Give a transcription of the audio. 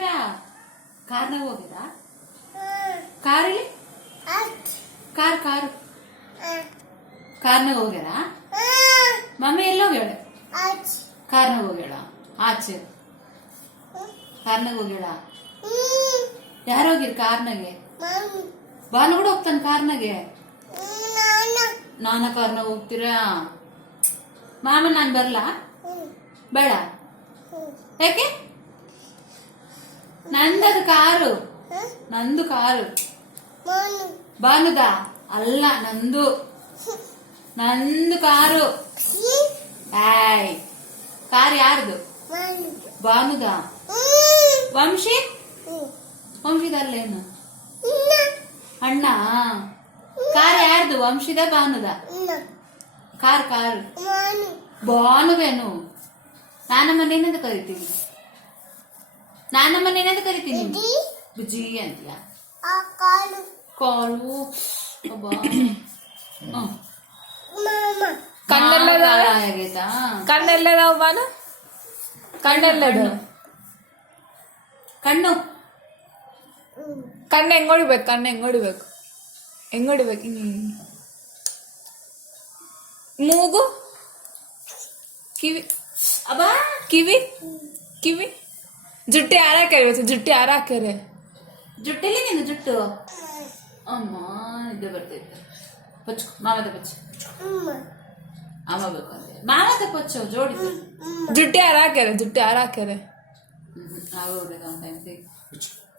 ಹೋಗ್ಯಾರ ಕಾರ್ನಾಗ ಹೋಗ್ಯಾರ ಕಾರಲ್ಲಿ ಕಾರ್ ಕಾರ್ನಾಗ ಹೋಗ್ಯಾರ ಮಮ್ಮಿ ಎಲ್ಲ ಹೋಗ್ಯಾಳ ಕಾರ್ನಾಗ ಹೋಗ್ಯಾಳ ಆಚೆ ಕಾರ್ನಾಗ ಹೋಗ್ಯಾಳ ಯಾರು ಹೋಗಿರ್ ಕಾರ್ನಾಗೆ ಬಾನು ಕೂಡ ಹೋಗ್ತಾನ ಕಾರ್ನಾಗೆ ನಾನ ಕಾರ್ನಾಗ ಹೋಗ್ತೀರಾ ಮಾಮ ನಾನ್ ಬರ್ಲಾ ಬೇಡ ಯಾಕೆ ನಂದದು ಕಾರು ನಂದು ಕಾರು ಬಾನುದ ಅಲ್ಲ ನಂದು ಕಾರು ಆಯ್ ಕಾರ್ ಯಾರ್ದು ಬಾನುದ ವಂಶಿದಲ್ಲೇನು ಅಣ್ಣ ಕಾರ್ ಯಾರ್ದು ವಂಶಿದ ಬಾನುದ ಕಾರ್ ಬಾನುದೇನು ನಾನಮ್ಮನೇನಂತ ಕರಿತೀನಿ ಬುಜ್ಜಿ ಅಂತೀಯ ಕಾಲು ಕಣ್ಣೆಲ್ಲದಾವ ಬಾನು ಕಣ್ಣೆಲ್ಲದು ಕಣ್ಣು ಹೆಂಗ್ ಹೊಡಿಬೇಕು ಮೂಗು ಕಿವಿ ಜುಟ್ಟಿ ಯಾರ ಹಾಕ್ಯಾರೆ ಜುಟ್ಟಲ್ಲಿ ನೀನು ಜುಟ್ಟು ಅಮ್ಮ ನಿದ್ದೆ ಬರ್ತೈತೆ ಪಚ್ಚು ಮಾಮದ ಪಚ್ಚು ಅಮ್ಮ ಬೇಕು ಅಂತೆ ಮಾಮದ ಪಚ್ಚು ಜೋಡಿ ಜುಟ್ಟಿ ಯಾರ ಹಾಕ್ಯಾರೆ ಆಗೋಗ್ಬೇಕು ಅಂತ